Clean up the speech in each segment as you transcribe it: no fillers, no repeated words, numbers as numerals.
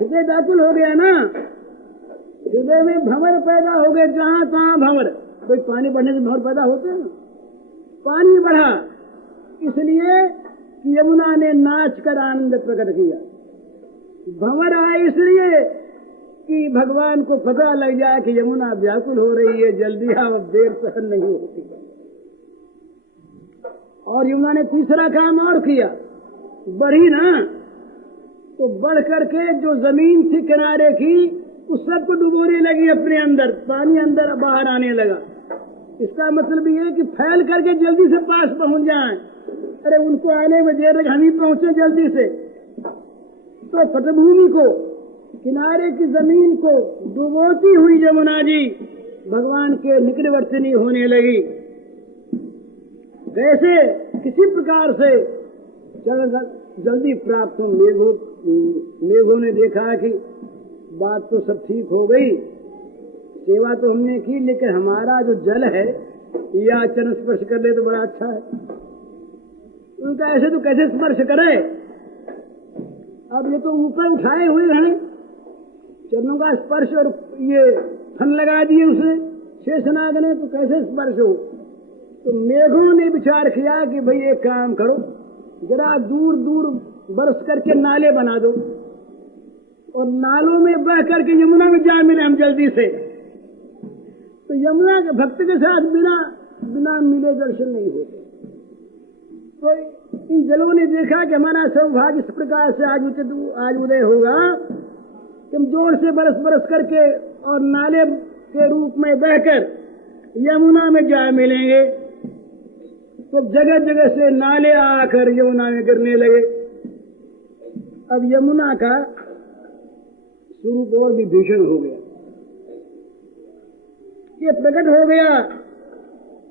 हृदय व्याकुल हो गया ना, हृदय में भंवर पैदा हो गए, जहां तहां भंवर। कोई पानी बढ़ने से भंवर पैदा होते हैं? पानी बढ़ा इसलिए कि यमुना ने नाच कर आनंद प्रकट किया। भंवर आए इसलिए कि भगवान को पता लग जाए कि यमुना व्याकुल हो रही है, जल्दी आओ, अब देर सहन नहीं होती। और यमुना ने तीसरा काम और किया, बढ़ी ना, तो बढ़ करके जो जमीन थी किनारे की उस सबको डुबोने लगी अपने अंदर, पानी अंदर बाहर आने लगा। इसका मतलब ये है कि फैल करके जल्दी से पास पहुंच जाएं। अरे उनको आने में देर लगे, हम ही पहुंचे जल्दी से। तो पटभूमि को, किनारे की जमीन को डुबोती हुई यमुना जी भगवान के निकटवर्तिनी होने लगी। कैसे? किसी प्रकार से जल्दी प्राप्त हो। मेघों ने देखा कि बात तो सब ठीक हो गई, सेवा तो हमने की, लेकिन हमारा जो जल है या चरण स्पर्श कर ले तो बड़ा अच्छा है। उनका ऐसे तो कैसे स्पर्श करे? अब ये तो ऊपर उठाए हुए हैं, चरणों का स्पर्श और ये फन लगा दिए उसे शेषनाग ने, तो कैसे स्पर्श हो? तो मेघों ने विचार किया कि भाई एक काम करो, जरा दूर दूर बरस करके नाले बना दो और नालों में बह करके यमुना में जा मिले हम जल्दी से। तो यमुना के भक्त के साथ बिना मिले दर्शन नहीं होते। तो इन जलों ने देखा कि हमारा सौभाग्य इस प्रकार से आज उदय होगा कि हम जोर से बरस करके और नाले के रूप में बहकर यमुना में जा मिलेंगे। तो जगह जगह से नाले आकर यमुना में गिरने लगे। अब यमुना का स्वरूप और भी भीषण हो गया। ये प्रकट हो गया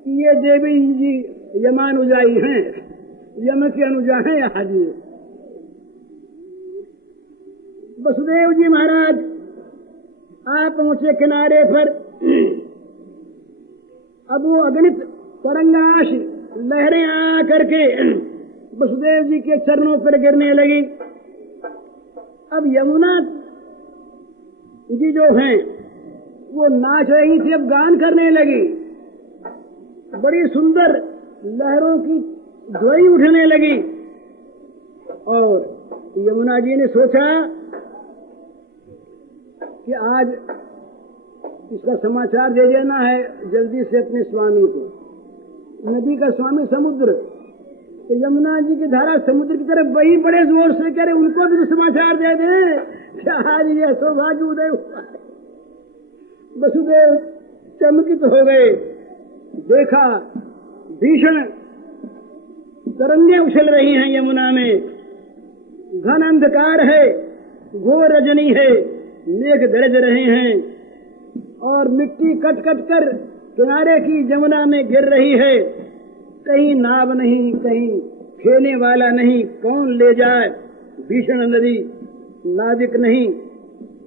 कि ये देवी जी यमानुजाई हैं, यम के अनुजा हैं आज ये। वसुदेव जी महाराज आप पहुंचे किनारे पर। अब वो अगणित तरंगाश लहरें आ करके वसुदेव जी के चरणों पर गिरने लगी। अब यमुना जी जो हैं वो नाच रही थी, अब गान करने लगी। बड़ी सुंदर लहरों की ध्वनि उठने लगी। और यमुना जी ने सोचा कि आज इसका समाचार दे देना है जल्दी से अपने स्वामी को। नदी का स्वामी समुद्र, तो यमुना जी की धारा समुद्र की तरफ वही बड़े जोर से करे उनको भी तो समाचार दे दे कि आज ये सौभाग्य उदय हुआ है। वसुदेव चमकित हो गए। देखा भीषण तरंगे उछल रही हैं यमुना में, घन अंधकार है, घोर रजनी है, मेघ गरज रहे हैं और मिट्टी कट कट कर किनारे की यमुना में गिर रही है। कहीं नाव नहीं, कहीं खेने वाला नहीं, कौन ले जाए? भीषण नदी, नाविक नहीं,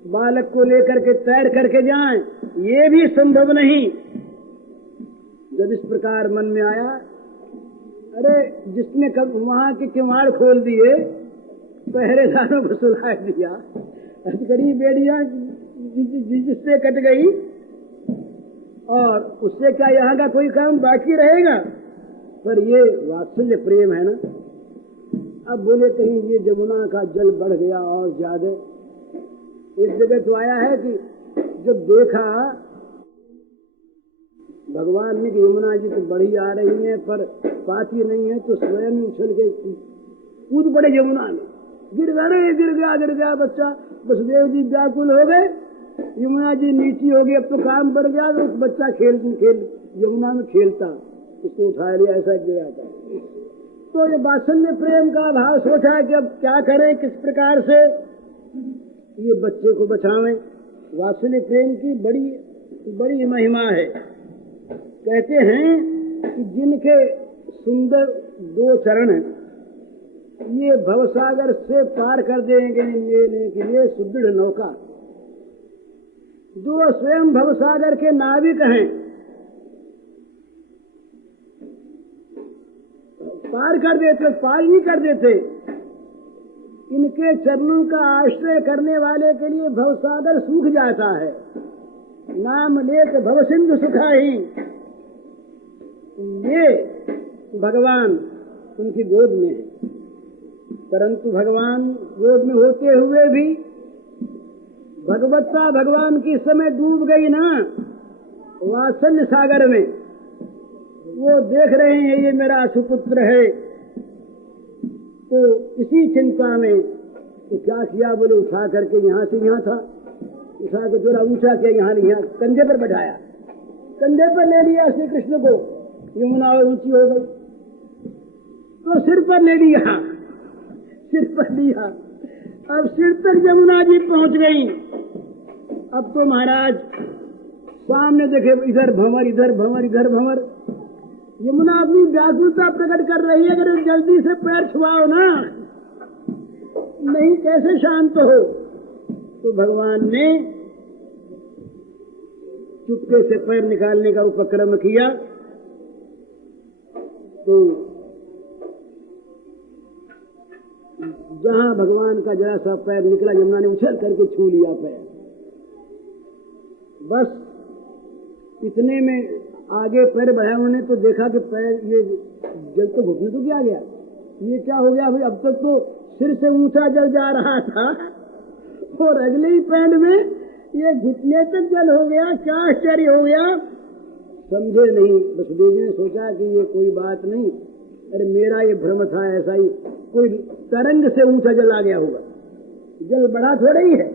बालक को लेकर के तैर करके जाएं, ये भी संभव नहीं। जब इस प्रकार मन में आया, अरे जिसने वहां के किवाड़ खोल दिए, पहरेदारों को सुला दिया, अजगरी बेड़ियां जिससे कट गई, और उससे क्या यहाँ का कोई काम बाकी रहेगा? पर ये वात्सल्य प्रेम है ना। अब बोले कहीं ये यमुना का जल बढ़ गया और ज्यादा। एक जगह तो आया है कि जब देखा भगवान ने कि यमुना जी तो बढ़ी आ रही है पर पाती नहीं है, तो स्वयं उछल के कूद पड़े यमुना में। गिर गया बच्चा। वसुदेव जी व्याकुल हो गए, यमुना जी नीची हो गई। अब तो काम बढ़ गया, तो बच्चा खेल यमुना में खेलता, उसको उठा लिया, ऐसा गया था। तो ये वात्सल्य प्रेम का भाव सोचा कि अब क्या करें, किस प्रकार से ये बच्चे को बचावें। वात्सल्य प्रेम की बड़ी महिमा है। कहते हैं कि जिनके सुंदर दो चरण ये भवसागर से पार कर देंगे लेने के लिए सुदृढ़ नौका, जो स्वयं भवसागर के नाविक हैं, पार कर देते, पार नहीं कर देते। इनके चरणों का आश्रय करने वाले के लिए भवसागर सूख जाता है। नाम लेत भव सिंधु सुखाही। ये भगवान उनकी गोद में है, परंतु भगवान गोद में होते हुए भी भगवत्ता भगवान की समय डूब गई ना वात्सल्य सागर में। वो देख रहे हैं ये मेरा सुपुत्र है, तो इसी चिंता में तो क्या किया, बोले उठा करके यहाँ से यहाँ था, उठा के थोड़ा ऊंचा किया, यहाँ कंधे पर बैठाया, कंधे पर ले लिया श्री कृष्ण को। यमुना और ऊंची हो गई तो सिर पर ले लिया, सिर पर लिया। अब सिर तक यमुना जी पहुंच गई। अब तो महाराज सामने देखे, इधर भंवर इधर भंवर इधर भंवर। यमुना अपनी व्याकुलता प्रकट कर रही है, अगर जल्दी से पैर छुआओ ना, नहीं कैसे शांत हो। तो भगवान ने चुपके से पैर निकालने का उपक्रम किया। तो जहां भगवान का जरा सा पैर निकला, यमुना ने उछल करके छू लिया पैर। बस इतने में आगे पैर बढ़ाया उन्होंने, तो देखा कि पैर ये जल तो घुटने तो क्या गया, ये क्या हो गया भाई। अब तक तो सिर से ऊंचा जल जा रहा था और अगले ही पैर में ये घुटने तक जल हो गया। क्या आश्चर्य हो गया, समझे नहीं। वसुदेव जी ने सोचा कि ये कोई बात नहीं, अरे मेरा ये भ्रम था, ऐसा ही कोई तरंग से ऊंचा जल आ गया होगा, जल बड़ा थोड़ा ही है।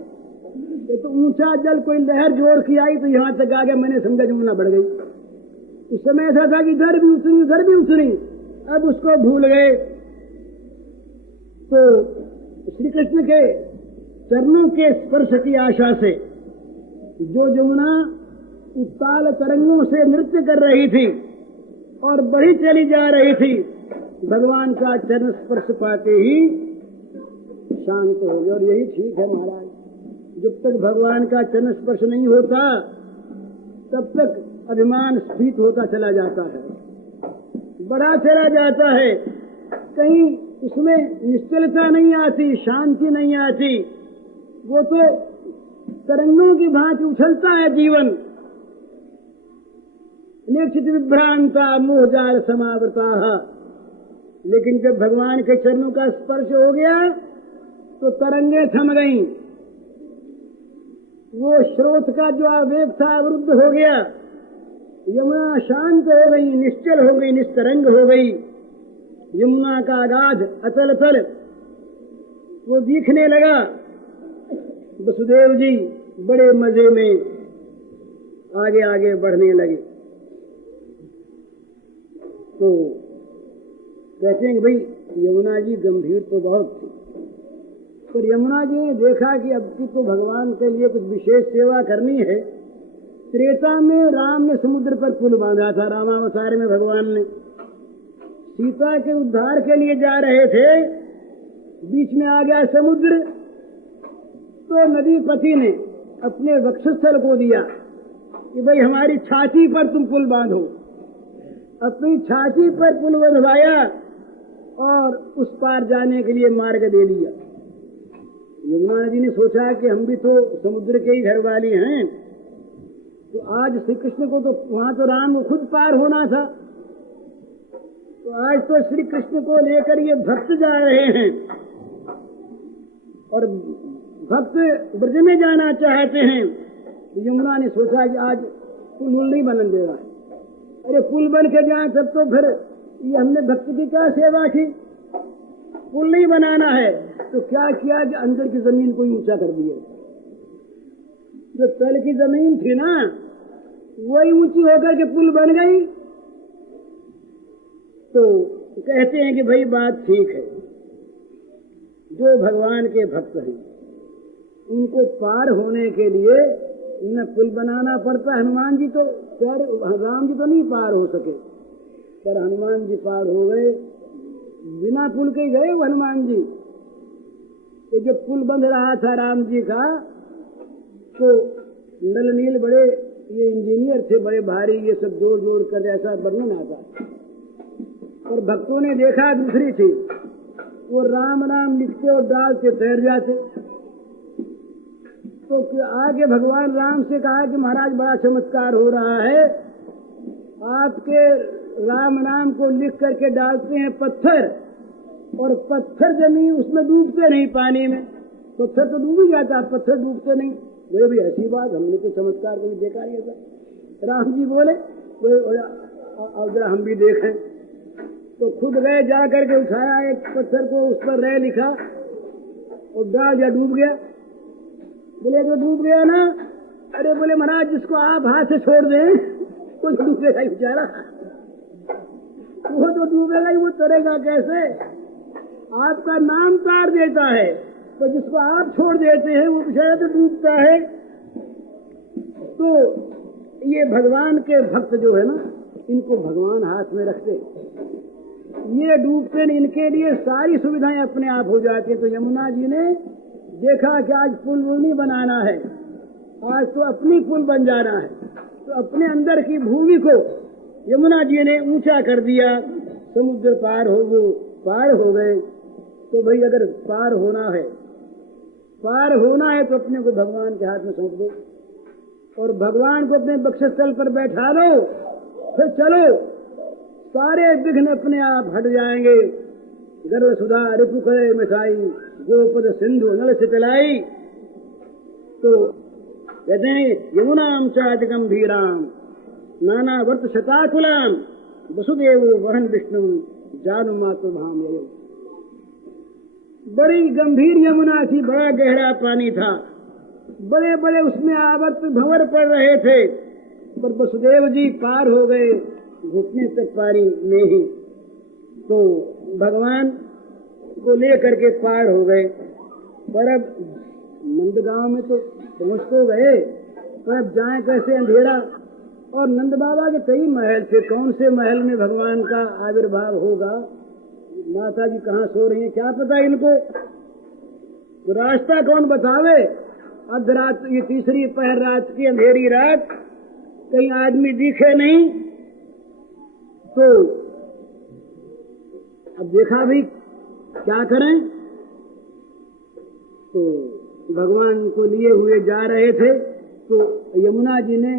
ये तो ऊंचा जल कोई लहर जोर की आई तो यहाँ तक आ गया, मैंने समझा यमुना बढ़ गई। उस समय ऐसा था कि इधर भी उतरी उधर भी उतरी, अब उसको भूल गए। तो श्री कृष्ण के चरणों के स्पर्श की आशा से जो यमुना उत्ताल तरंगों से नृत्य कर रही थी और बढ़ी चली जा रही थी, भगवान का चरण स्पर्श पाते ही शांत हो गए। और यही ठीक है महाराज, जब तक भगवान का चरण स्पर्श नहीं होता तब तक अभिमान स्फीत होता चला जाता है, बढ़ा चला जाता है, कहीं उसमें निश्चलता नहीं आती, शांति नहीं आती। वो तो तरंगों की भांति उछलता है जीवन। निश्चित विभ्रांता मोहजाल समावृता। लेकिन जब भगवान के चरणों का स्पर्श हो गया तो तरंगे थम गईं, वो स्रोत का जो आवेग था अवरुद्ध हो गया, यमुना शांत हो गई, निश्चल हो गई, निस्तरंग हो गई। यमुना का अगाध अतल तल वो दिखने लगा। वसुदेव जी बड़े मजे में आगे आगे बढ़ने लगे। तो कहते हैं कि भाई यमुना जी गंभीर तो बहुत थी, पर यमुना जी ने देखा कि अब की तो भगवान के लिए कुछ विशेष सेवा करनी है। त्रेता में राम ने समुद्र पर पुल बांधा था, रामावतार में भगवान ने सीता के उद्धार के लिए जा रहे थे, बीच में आ गया समुद्र। तो नदीपति ने अपने वक्षस्थल को दिया कि भाई हमारी छाती पर तुम पुल बांधो। अपनी छाती पर पुल बंधवाया और उस पार जाने के लिए मार्ग दे दिया। यमुना नदी ने सोचा कि हम भी तो समुद्र के ही घर वाले हैं, तो आज श्री कृष्ण को तो वहां तो राम को खुद पार होना था, तो आज तो श्री कृष्ण को लेकर ये भक्त जा रहे हैं और भक्त ब्रज में जाना चाहते हैं। तो यमुना ने सोचा कि आज पुल नहीं बनने दे रहा है, अरे पुल बन के जाए तब तो फिर ये हमने भक्त की क्या सेवा की, पुल नहीं बनाना है। तो क्या किया कि अंदर की जमीन को ऊंचा कर दिया, जो तल की जमीन थी ना वही ऊंची होकर के पुल बन गई। तो कहते हैं कि भाई बात ठीक है, जो भगवान के भक्त हैं उनको पार होने के लिए न पुल बनाना पड़ता। हनुमान जी तो राम जी तो नहीं पार हो सके, पर हनुमान जी पार हो गए, बिना पुल के ही गए वो हनुमान जी। तो जब पुल बंध रहा था राम जी का, तो नल नील बड़े ये इंजीनियर थे, बड़े भारी, ये सब जोड़ जोड़ कर ऐसा वर्णन आता। पर भक्तों ने देखा दूसरी थी, वो राम राम लिखते और डालते तैर जाते। तो आगे भगवान राम से कहा कि महाराज बड़ा चमत्कार हो रहा है, आपके राम नाम को लिख करके डालते हैं पत्थर, और पत्थर जमीन उसमें डूबते नहीं पानी में। पत्थर तो डूब ही जाता, पत्थर डूबते नहीं। बोले भी ऐसी बात, हमने तो चमत्कार कभी देखा नहीं था। राम जी बोले अब जरा हम भी देखें। तो खुद गए, जा करके उठाया एक पत्थर को, उस पर रे लिखा और डाल दिया, डूब गया। बोले तो डूब गया ना? अरे बोले महाराज जिसको आप हाथ से छोड़ दें तो डूबेगा ही बेचारा, वो तो डूबेगा ही, वो तरेगा कैसे? आपका नाम तार देता है, तो जिसको आप छोड़ देते हैं वो बेचारा तो डूबता है। तो ये भगवान के भक्त जो है ना, इनको भगवान हाथ में रखते, ये डूबते नहीं, इनके लिए सारी सुविधाएं अपने आप हो जाती है। तो यमुना जी ने देखा कि आज पुल नहीं बनाना है, आज तो अपनी पुल बन जाना है। तो अपने अंदर की भूमि को यमुना जी ने ऊंचा कर दिया, समुद्र पार हो गए। तो भाई अगर पार होना है तो अपने को भगवान के हाथ में सौंप दो और भगवान को अपने बक्षस्थल पर बैठा दो, फिर चलो, सारे विघ्न अपने आप हट जाएंगे। गर्व सुधा रिपु करे मिठाई, गोपद सिंधु नल से पिलाई। तो कहते हैं यमुनाम चाच गंभीराम नाना वर्त शताकुलाम वसुदेव वहन विष्णु जानु मातुभाम। बड़ी गंभीर यमुना थी, बड़ा गहरा पानी था, बड़े बड़े उसमें आवर्त भंवर पड़ रहे थे, पर वसुदेव जी पार हो गए घुटने तक पानी में ही। तो भगवान को लेकर के पार हो गए। पर अब नंदगांव में तो पहुंच तो गए, पर अब जाए कैसे? अंधेरा। और नंद बाबा के कई महल थे, कौन से महल में भगवान का आविर्भाव होगा? माता जी कहाँ सो रही हैं, क्या पता इनको? तो रास्ता कौन बतावे? अर्धरात, ये तीसरी पहर रात की अंधेरी रात, कहीं आदमी दिखे नहीं। तो अब देखा भी क्या करें, तो भगवान को लिए हुए जा रहे थे। तो यमुना जी ने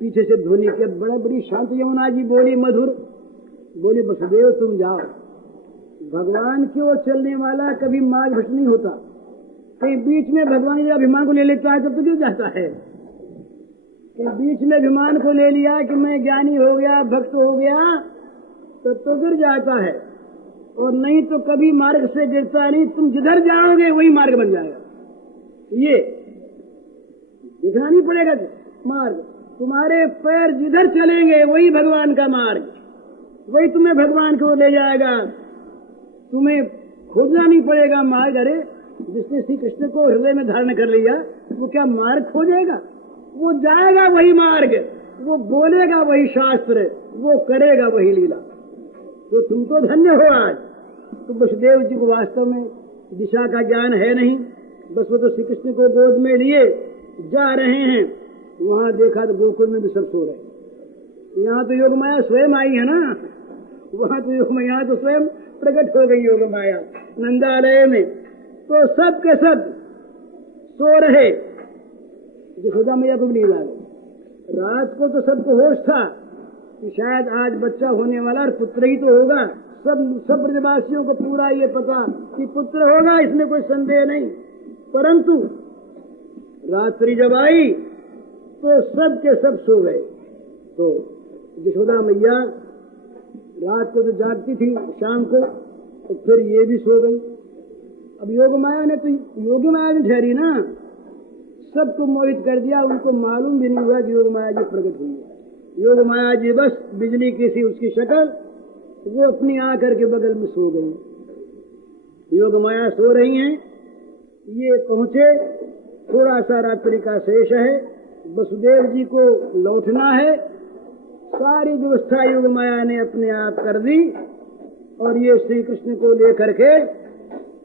पीछे से ध्वनि के, बड़ी शांत यमुना जी बोली, मधुर बोली, वसुदेव तुम जाओ। भगवान की ओर चलने वाला कभी मार्ग भ्रष्ट नहीं होता। कहीं बीच में भगवान जब अभिमान को ले लेता है तब तो गिर जाता है। कि बीच में अभिमान को ले लिया कि मैं ज्ञानी हो गया, भक्त हो गया, तब तो गिर जाता है। और नहीं तो कभी मार्ग से गिरता नहीं, तुम जिधर जाओगे वही मार्ग बन जाएगा। ये दिखना नहीं पड़ेगा मार्ग, तुम्हारे पैर जिधर चलेंगे वही भगवान का मार्ग, वही तुम्हें भगवान की ओर ले जाएगा। तुम्हें खोजना नहीं पड़ेगा मार्ग। अरे जिसने श्री कृष्ण को हृदय में धारण कर लिया वो क्या मार्ग खोजेगा? वो जाएगा वही मार्ग, वो बोलेगा वही शास्त्र, वो करेगा वही लीला। तो तुम तो धन्य हो आज। तो वसुदेव जी को वास्तव में दिशा का ज्ञान है नहीं, बस वो तो श्री कृष्ण को गोद में लिए जा रहे हैं। वहां देखा तो गोकुल में भी सब सो रहे। यहाँ तो योग माया स्वयं आई है ना, वहां तो योग माया, यहाँ तो स्वयं प्रकट हो गई योग माया नंदालय में। तो सब के सब सो रहे, यशोदा मैया को भी नींद आ गई। रात को तो सबको होश था कि शायद आज बच्चा होने वाला और पुत्र ही तो होगा। सब ब्रजवासियों को पूरा ये पता कि पुत्र होगा, इसमें कोई संदेह नहीं। परंतु रात्रि जब आई तो सब के सब सो गए। तो यशोदा मैया रात को तो जागती थी, शाम को तो फिर ये भी सो गई। अब योग माया ने तो योगी माया ने ठहरी ना, सबको मोहित कर दिया। उनको मालूम भी नहीं हुआ कि योग माया जी प्रकट हुई है। योग माया जी बस बिजली की सी उसकी शक्ल, वो अपनी आकर के बगल में सो गई। योग माया सो रही हैं, ये पहुंचे, थोड़ा सा रात्रि का शेष है, वसुदेव जी को लौटना है। सारी व्यवस्था योग माया ने अपने आप कर दी और ये श्री कृष्ण को लेकर के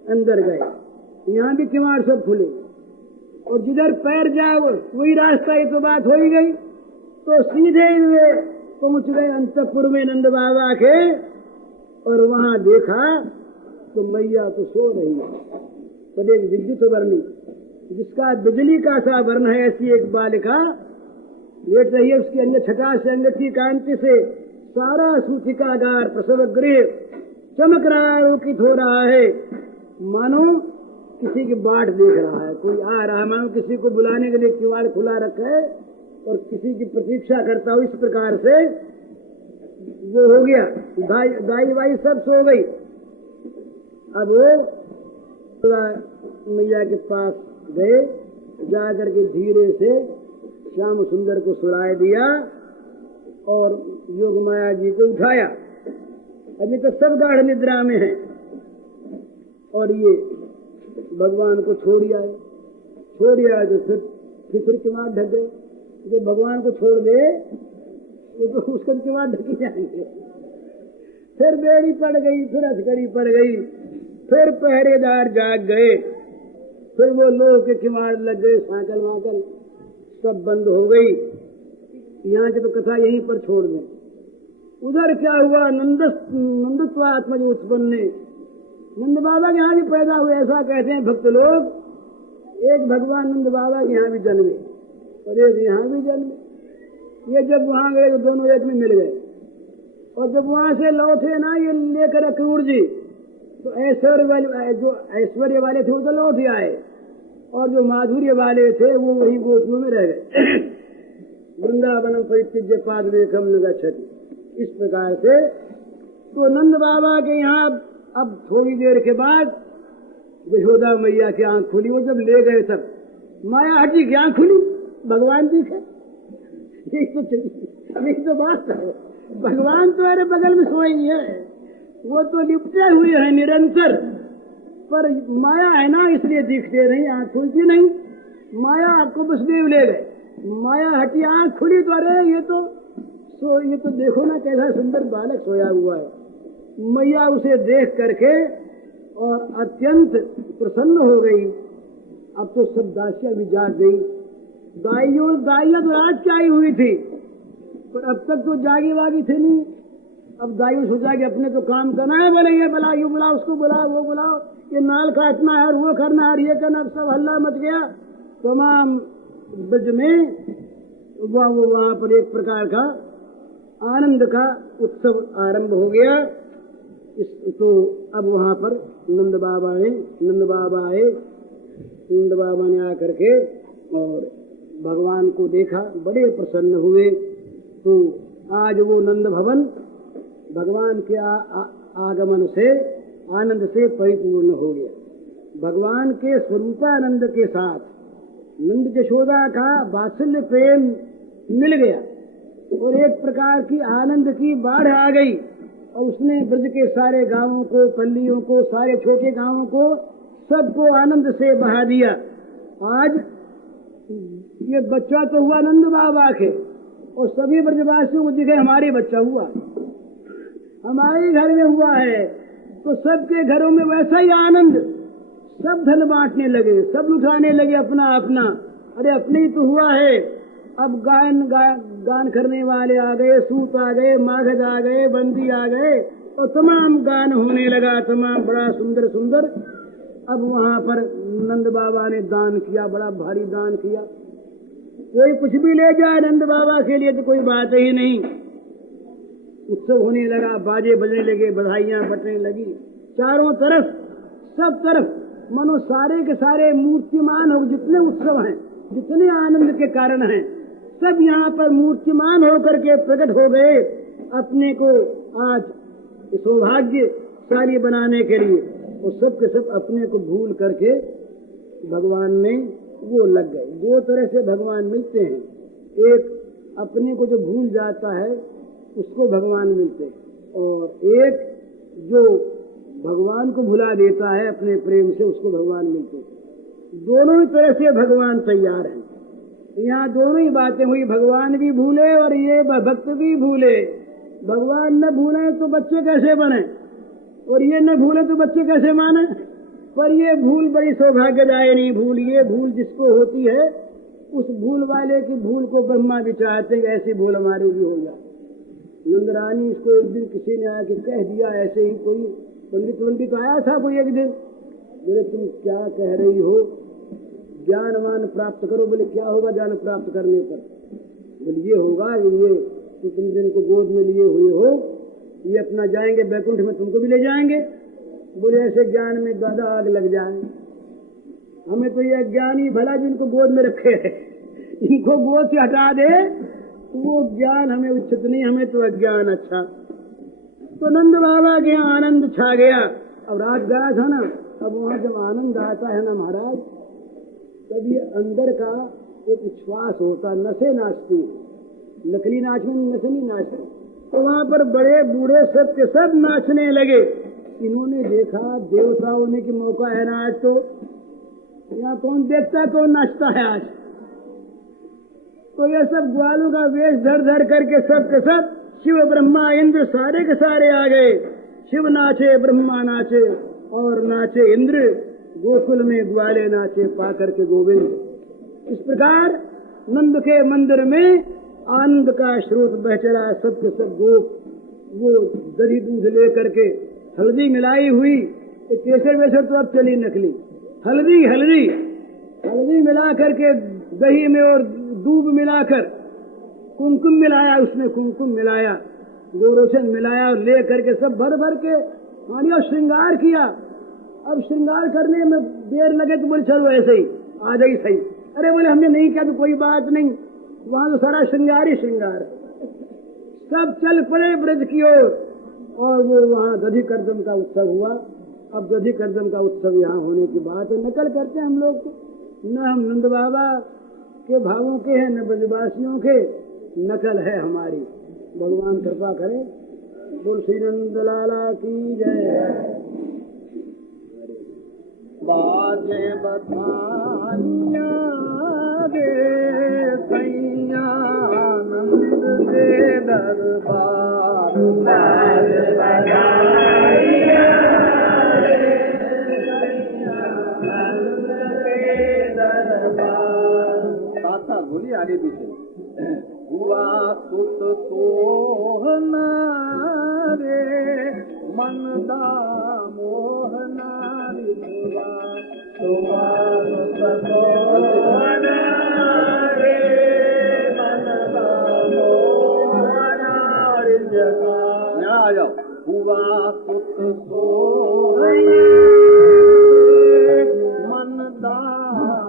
अंदर गए। यहाँ भी किवाड़ सब खुले और जिधर पैर जाओ वही रास्ता, ही तो बात हो ही गई। तो सीधे वे पहुंच गए अंतपुर में नंद बाबा के, और वहां देखा तो मैया तो सो रही है। पर एक विद्युत वर्णी जिसका बिजली का सा वर्ण है, ऐसी एक बालिका लेट रही है। उसकी अन्य छटा से अंगठी कांति से सारा सूचिकागार प्रसव गृह चमक रहा है, रोकित हो रहा है, मानो किसी की बाट देख रहा है। कोई आ रहा है, मानो किसी को बुलाने के लिए किवाड़ खुला रखा है और किसी की प्रतीक्षा करता हो। इस प्रकार से वो हो गया। दाई वाई सब सो गई। अब वो मैया के पास गए, जाकर के धीरे से श्याम सुंदर को सुलाए दिया और योग माया जी को उठाया। अभी तो सब गाढ़ निद्रा में है और ये भगवान को छोड़ आए तो फिर किवाड़ ढक गए। जो भगवान को छोड़ दे वो तो उसका किवाड़ ढकी जाएंगे। फिर बेड़ी पड़ गई, फिर हथकड़ी पड़ गई, फिर पहरेदार जाग गए, फिर वो लोह के किवाड़ लग गए, सांकल वाकल सब बंद हो गई। यहाँ की तो कथा यहीं पर छोड़ दें। उधर क्या हुआ, नंदत्वात्मज उत्पन्न, नंद बाबा के यहाँ भी पैदा हुए, ऐसा कहते हैं भक्त लोग। एक भगवान नंद बाबा के यहाँ भी जन्मे और एक यहाँ भी जन्मे। ये जब वहां गए तो दोनों एक में मिल गए और जब वहां से लौटे ना ये लेकर अक्रूर जी, तो ऐश्वर्य वाले थे वो तो लौट आए और जो माधुर्य वाले थे वो वही गोपियों में रह गए। वृंदावनम परित्यज्य पादवेकम न गच्छति। इस प्रकार से तो नंद बाबा के यहाँ अब थोड़ी देर के बाद यशोदा मैया की आंख खुली। वो जब ले गए तब माया हटी की आंख खुली, भगवान दिखे। यही तो बात है, भगवान तो अरे बगल में सोई है, वो तो लिपटे हुए हैं निरंतर, पर माया है ना इसलिए दिखते नहीं, आंख खुलती नहीं। माया आपको वसुदेव ले गए, माया हटी, आंख खुली तो अरे ये तो देखो ना कैसा सुंदर बालक सोया हुआ है। मैया उसे देख करके और अत्यंत प्रसन्न हो गई। अब तो सब दासियां भी जाग गई। दाइयां तो रात की आई हुई थी, पर अब तक तो जागी वागी थे नहीं। अब दाइयों सोचा कि अपने तो काम करना है, बोले ये बुला, यू बुला, उसको बुला, वो बुलाओ, ये नाल काटना है और वो करना है, ये करना। अब सब हल्ला मच गया तमाम ब्रज में। वहां पर एक प्रकार का आनंद का उत्सव आरंभ हो गया। तो अब वहां पर नंद बाबा ने आकर के और भगवान को देखा, बड़े प्रसन्न हुए। तो आज वो नंद भवन भगवान के आगमन से आनंद से परिपूर्ण हो गया। भगवान के स्वरूपानंद के साथ नंद यशोदा का वात्सल्य प्रेम मिल गया और एक प्रकार की आनंद की बाढ़ आ गई और उसने ब्रज के सारे गांवों को, पल्लियों को, सारे छोटे गांवों को, सबको आनंद से बहा दिया। आज ये बच्चा तो हुआ नंद बाबा के और सभी ब्रजवासियों को दिखे हमारे बच्चा हुआ, हमारे घर में हुआ है। तो सबके घरों में वैसा ही आनंद, सब धन बांटने लगे, सब लुटाने लगे अपना अपना। अरे अपने ही तो हुआ है। अब गान करने वाले आ गए, सूत आ गए, माघद आ गए, बंदी आ गए और तमाम गान होने लगा, तमाम बड़ा सुंदर सुंदर। अब वहां पर नंद बाबा ने दान किया, बड़ा भारी दान किया। कोई कुछ भी ले जाए नंद बाबा के लिए तो कोई बात ही नहीं। उत्सव होने लगा, बाजे बजने लगे, बधाइयां बटने लगी चारों तरफ, सब तरफ। मनो सारे के सारे मूर्तिमान हो, जितने उत्सव हैं, जितने आनंद के कारण हैं, सब यहाँ पर मूर्तिमान होकर के प्रकट हो गए अपने को आज सौभाग्यशाली बनाने के लिए। और सब के सब अपने को भूल करके भगवान में वो लग गए। दो तरह से भगवान मिलते हैं, एक अपने को जो भूल जाता है उसको भगवान मिलते हैं, और एक जो भगवान को भुला देता है अपने प्रेम से, उसको भगवान मिलते हैं। दोनों ही तरह से भगवान तैयार हैं। यहाँ दोनों ही बातें हुई, भगवान भी भूले और ये भक्त भी भूले। भगवान न भूले तो बच्चे कैसे बने और ये न भूले तो बच्चे कैसे माने। पर ये भूल बड़ी सौभाग्यदायिनी भूल, ये भूल जिसको होती है उस भूल वाले की भूल को ब्रह्मा भी चाहते हैं ऐसी भूल हमारी भी हो जाए। नंदरानी इसको एक दिन किसी ने आके कह दिया, ऐसे ही कोई पंडित आया था कोई एक दिन, बोले तुम क्या कह रही हो, ज्ञानवान प्राप्त करो। बोले क्या होगा ज्ञान प्राप्त करने पर? बोले ये होगा ये तो तुम जिनको गोद में लिए हुए हो ये अपना जाएंगे बैकुंठ में, तुमको भी ले जाएंगे। बोले ऐसे ज्ञान में दादा आग लग जाए, हमें तो ये ज्ञान ही भला जिनको गोद में रखे है, इनको गोद से हटा दे तो वो ज्ञान हमें उचित नहीं, हमें तो अज्ञान अच्छा। तो नंद बाबा के आनंद छा गया। अब रात गया था ना, अब वहां जब आनंद आता है ना महाराज, तब ये अंदर का एक श्वास होता, नसें नाचती, नकली नाच में नसें नहीं नाचती। तो वहां पर बड़े बूढ़े सब के सब नाचने लगे। इन्होंने देखा देवता होने की मौका है ना आज, तो यहाँ कौन देखता कौन नाचता है आज। तो ये सब ग्वालों का वेश धर धर करके सब के सब शिव ब्रह्मा इंद्र सारे के सारे आ गए। शिव नाचे, ब्रह्मा नाचे और नाचे इंद्र, गोकुल में ग्वाले नाचे पाकर के गोविंद। इस प्रकार नंद के मंदिर में आनंद का स्रोत बह चला। सब के सब गोप वो दही दूध ले करके हल्दी मिलाई हुई, केसर वेसर तो अब चली नकली, हल्दी हल्दी हल्दी मिला करके दही में और दूध मिलाकर कुमकुम मिलाया, उसमें कुमकुम मिलाया, गोरोचन मिलाया और ले करके सब भर भर के मानियो श्रृंगार किया। अब श्रृंगार करने में देर लगे तो बोले चलो ऐसे ही आ जाए सही। अरे बोले हमने नहीं किया तो कोई बात नहीं, वहां तो सारा श्रृंगार ही श्रृंगार है। सब चल पड़े ब्रज की ओर और वो वहां दधी करदम का उत्सव हुआ। अब दधी करदम का उत्सव यहाँ होने की बात है, नकल करते हैं हम लोग, न हम नंद बाबा के भावों के हैं न ब्रजवासियों के, नकल है हमारी। भगवान कृपा करे। बोल श्री नंद लाला की जय। बाजे बधाइया रे सैया नंद के दरबार, बाजे बधाइया रे सैया नंद के दरबार। साथ बोलिए आगे पीछे। हुआ सुत सोहना रे मनदा मोहना रिवा, हुआ सुत सोहना रे मनदा मोहना रिवा। यहाँ आ जाओ। हुआ सुत सोहना रे मनदा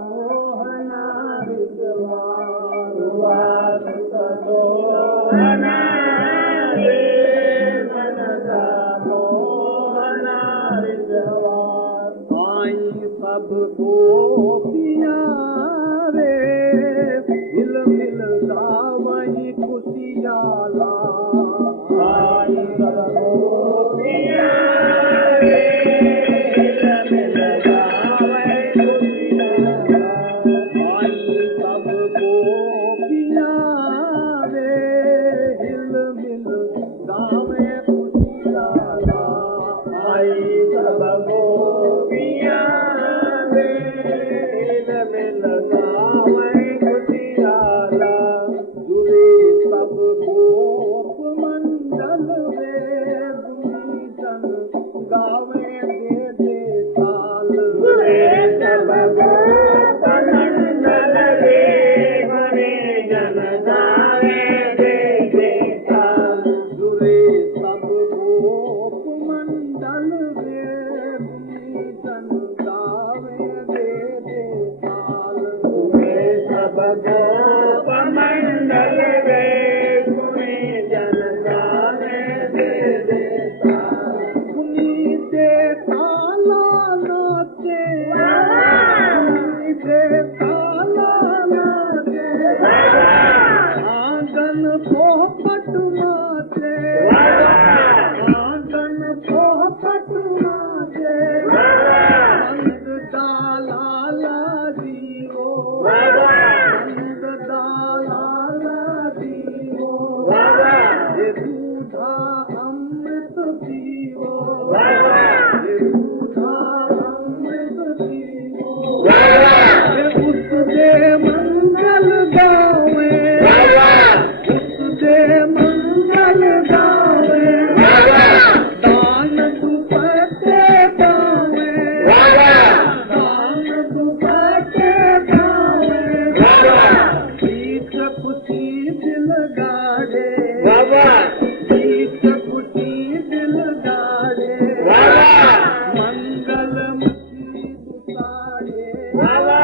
मोहना रिवा, हुआ सब गोपिया रे हिल मिल गावही खुशियाला, आई सब गोपिया रे हिल मिल गावही खुशियाला, आई सब गोपिया रे हिल मिल गावे खुशियाला, आई सब गोपिया गीत खुशी दिल गाड़े बाबा गीत खुशी दिल गाड़े बाबा मंगल मुखी दुसाड़े बाबा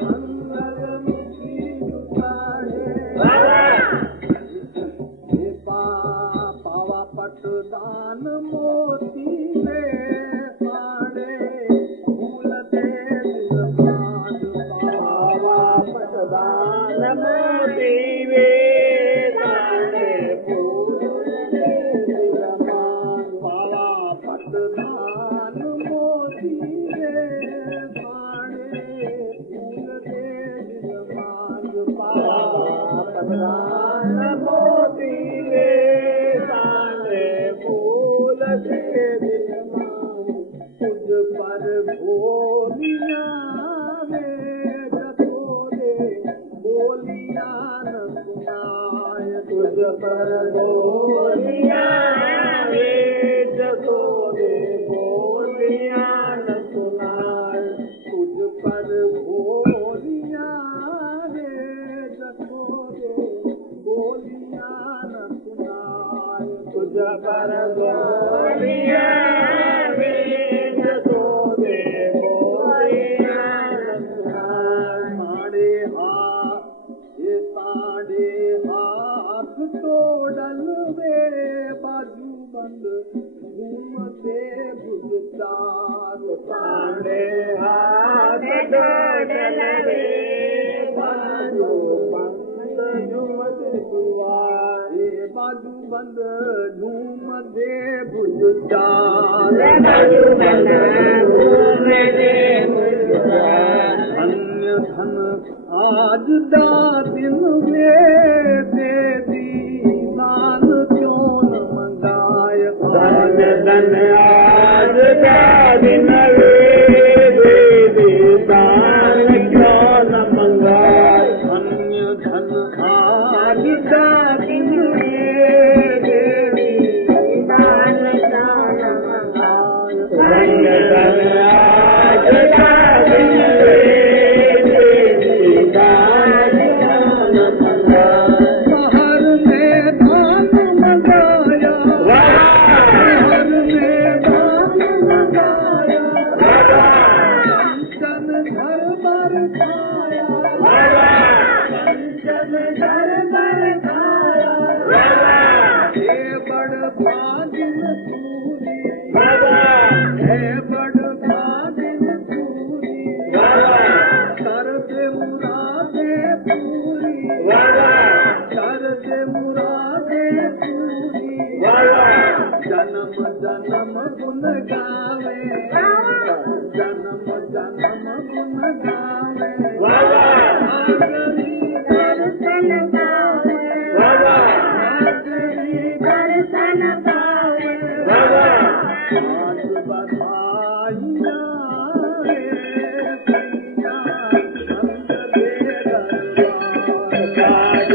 मंगल मुखी दुसाड़े बाबा पावा पटदान मोती रे पाड़े फूल दे दिलमान पावा पटदान मोती वे सारे फूल दे दिलमान पावा पटदान मोती रे पाड़े फूल दे दिलमान बाबा पटदान मोती वे सारे फूल दे दिलमान तुझ पर भोलिया रे जतोरे बोलिया न सुनाय तुझ पर बोलिया वे जसोरे बोलिया न सुनाय तुझ पर भोलिया रे जतोरे बोलिया न सुनाय तुझ पर बोलिया वे जसोरे बोलिया न सुनाय साड़े हाथ तोड़ल वे बाजू बंद घूमते भुज चार साढ़े हाथ डोडल रे बाजू बंद झुमत दुआर बाजू बंद झूमते भुज चार बाजू बंद घूमते दुआर अन्य धन आज दा दिन वे दे दीवान क्यों न मंगाय धन धन आज का दिन वे दे दान क्यों न मंगाए अन्य धन आज दा दिन वे दे दान क्यों न मंगाए धन धन आज का दिन वे दे दान क्यों न मंगाए शहर में दान मंगाया शहर में दान मंगाया कंचन घर पर खाया कंचन घर पर खाया हे बड़ भागिन पूरी हे बड़ भागिन पूरी कर दे मुरादे पूरी कर दे मुरादे पूरी जन्म जन्म गुन गावे जन्म जन्म गुन गावे हाजरी दर्शन गावे हाजरी दर्शन गावे आज बधाइयाँ रे सैया संत दे दरबार आज